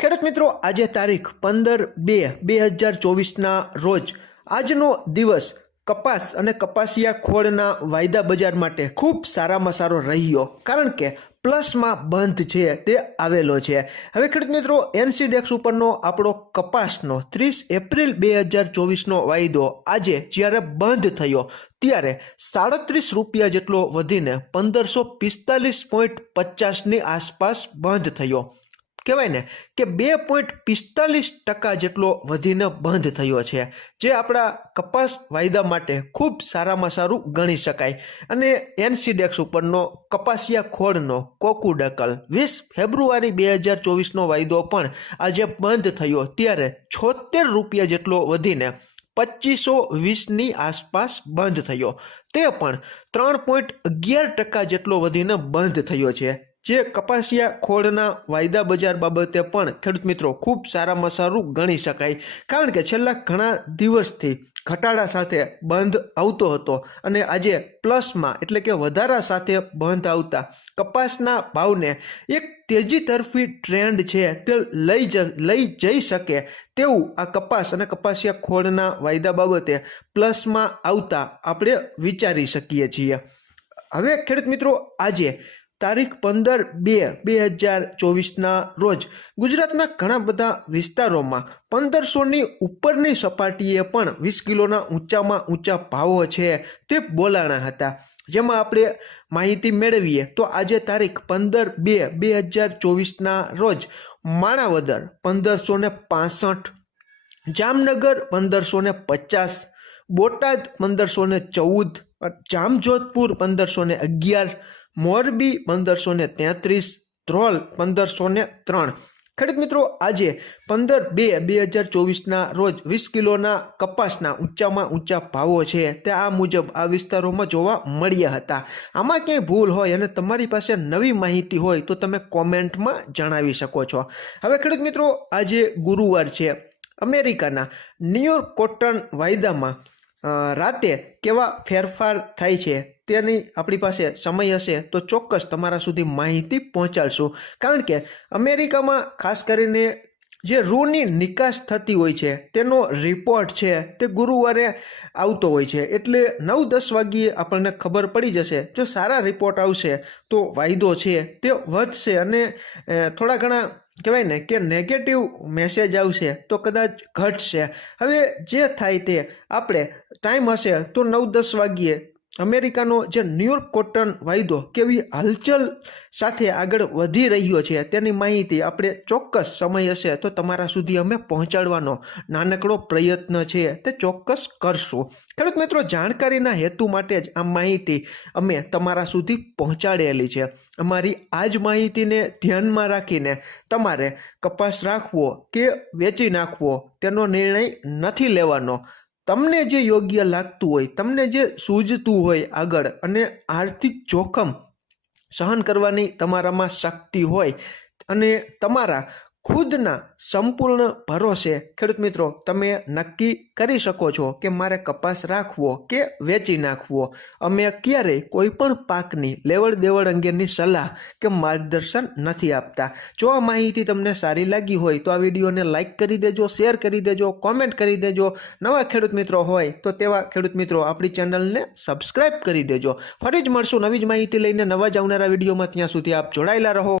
ખેડૂત મિત્રો, આજે તારીખ પંદર બે બે હજાર ચોવીસના રોજ આજનો દિવસ કપાસ અને કપાસિયા ખોળના વાયદા બજાર માટે ખૂબ સારામાં સારો રહ્યો. કારણ કે પ્લસમાં બંધ છે, તે આવેલો છે. હવે ખેડૂત મિત્રો એનસીડેક્સ ઉપરનો આપણો કપાસનો ત્રીસ એપ્રિલ બે હજાર ચોવીસનો વાયદો આજે જ્યારે બંધ થયો, ત્યારે સાડત્રીસ રૂપિયા જેટલો વધીને પંદરસો પિસ્તાલીસ પોઈન્ટ પચાસની આસપાસ બંધ થયો. કહેવાય ને કે બે પોઈન્ટ પિસ્તાલીસ ટકા જેટલો વધીને બંધ થયો છે, જે આપણા કપાસ વાયદા માટે ખૂબ સારામાં સારું ગણી શકાય. અને એનસીડેક્સ ઉપરનો કપાસિયા ખોળનો કોકુડકલ વીસ ફેબ્રુઆરી બે હજાર ચોવીસનો વાયદો પણ આજે બંધ થયો, ત્યારે છોતેર રૂપિયા જેટલો વધીને પચીસો વીસની આસપાસ બંધ થયો. તે પણ ત્રણ પોઈન્ટ અગિયાર ટકા જેટલો વધીને બંધ થયો છે. જે કપાસિયા ખોળના વાયદા બજાર બાબતે પણ ખેડૂત મિત્રો ખૂબ સારામાં સારું ગણી શકાય. કારણ કે છેલ્લા ઘણા દિવસથી ઘટાડા સાથે બંધ આવતો હતો અને આજે પ્લસમાં એટલે કે વધારા સાથે બંધ આવતા કપાસના ભાવને એક તેજી તરફી ટ્રેન્ડ છે તે લઈ જ, લઈ જઈ શકે તેવું આ કપાસ અને કપાસિયા ખોળના વાયદા બાબતે પ્લસમાં આવતા આપણે વિચારી શકીએ છીએ. હવે ખેડૂત મિત્રો આજે તારીખ પંદર બે બે હજાર ચોવીસના રોજ ગુજરાતના ઘણા બધા વિસ્તારોમાં પંદરસોની ઉપરની સપાટીએ પણ વીસ કિલોના ઊંચામાં ઊંચા ભાવો છે તે બોલાણા હતા. જેમાં આપણે માહિતી મેળવીએ તો આજે તારીખ પંદર બે બે હજાર ચોવીસના રોજ માણાવદર પંદરસો ને પાસઠ, જામનગર પંદરસો ને પચાસ, બોટાદ પંદરસો ને ચૌદ, જામજોધપુર પંદરસો ને અગિયાર મોરબી પંદરસો ને તેત્રીસ, ધ્રોલ પંદરસો ને ત્રણ. ખેડૂત મિત્રો, આજે પંદર બે બે હજાર ચોવીસના રોજ વીસ કિલોના કપાસના ઊંચામાં ઊંચા ભાવો છે તે આ મુજબ આ વિસ્તારોમાં જોવા મળ્યા હતા. આમાં ક્યાંય ભૂલ હોય અને તમારી પાસે નવી માહિતી હોય તો તમે કોમેન્ટમાં જણાવી શકો છો. હવે ખેડૂત મિત્રો, આજે ગુરુવાર છે અમેરિકાના ન્યુયોર્ક કોટન વાયદામાં રાતે કેવા ફેરફાર થાય છે? તેની આપણી પાસે સમય હશે તો ચોક્કસ તમારા સુધી માહિતી પહોંચાડશું. કારણ કે અમેરિકામાં ખાસ કરીને જે રૂની નિકાસ થતી હોય છે, તેનો રિપોર્ટ છે, તે ગુરુવારે આવતો હોય છે. એટલે નવ દસ વાગ્યે આપણને ખબર પડી જશે, જો સારા રિપોર્ટ આવશે તો વાયદો છે, તે વધશે અને થોડા ઘણા કહેવાય ને કે નેગેટિવ મેસેજ આવશે તો કદાચ ઘટશે. હવે જે થાય તે, આપણે ટાઈમ હશે તો નવ દસ વાગ્યે અમેરિકાનો જે ન્યુયોર્ક કોટન વાયદો કેવી હલચલ સાથે આગળ વધી રહ્યો છે તેની માહિતી આપણે ચોક્કસ સમય હશે તો તમારા સુધી અમે પહોંચાડવાનો નાનકડો પ્રયત્ન છે તે ચોક્કસ કરશું. ખેડૂત મિત્રો, જાણકારીના હેતુ માટે જ આ માહિતી અમે તમારા સુધી પહોંચાડેલી છે. અમારી આ જ માહિતીને ધ્યાનમાં રાખીને તમારે કપાસ રાખવો કે વેચી નાખવો તેનો નિર્ણય નથી લેવાનો. તમને જે યોગ્ય લાગતું હોય, તમને જે સૂઝતું હોય આગળ અને આર્થિક જોખમ સહન કરવાની તમારામાં શક્તિ હોય અને તમારા ખુદના સંપૂર્ણ ભરોસે ખેડૂત મિત્રો, તમે નક્કી કરી શકો છો કે મારે કપાસ રાખવો કે વેચી નાખવો? અમે ક્યારેય કોઈ પણ પાકની લેવડ દેવડ અંગેની સલાહ કે માર્ગદર્શન નથી આપતા. જો આ માહિતી તમને સારી લાગી હોય તો આ વિડીયોને લાઇક કરી દેજો, શેર કરી દેજો, કોમેન્ટ કરી દેજો. નવા ખેડૂત મિત્રો હોય તો તેવા ખેડૂત મિત્રો આપણી ચેનલને સબસ્ક્રાઇબ કરી દેજો. ફરી જ મળશું નવી જ માહિતી લઈને નવા જ આવનારા વિડીયોમાં. ત્યાં સુધી આપ જોડાયેલા રહો.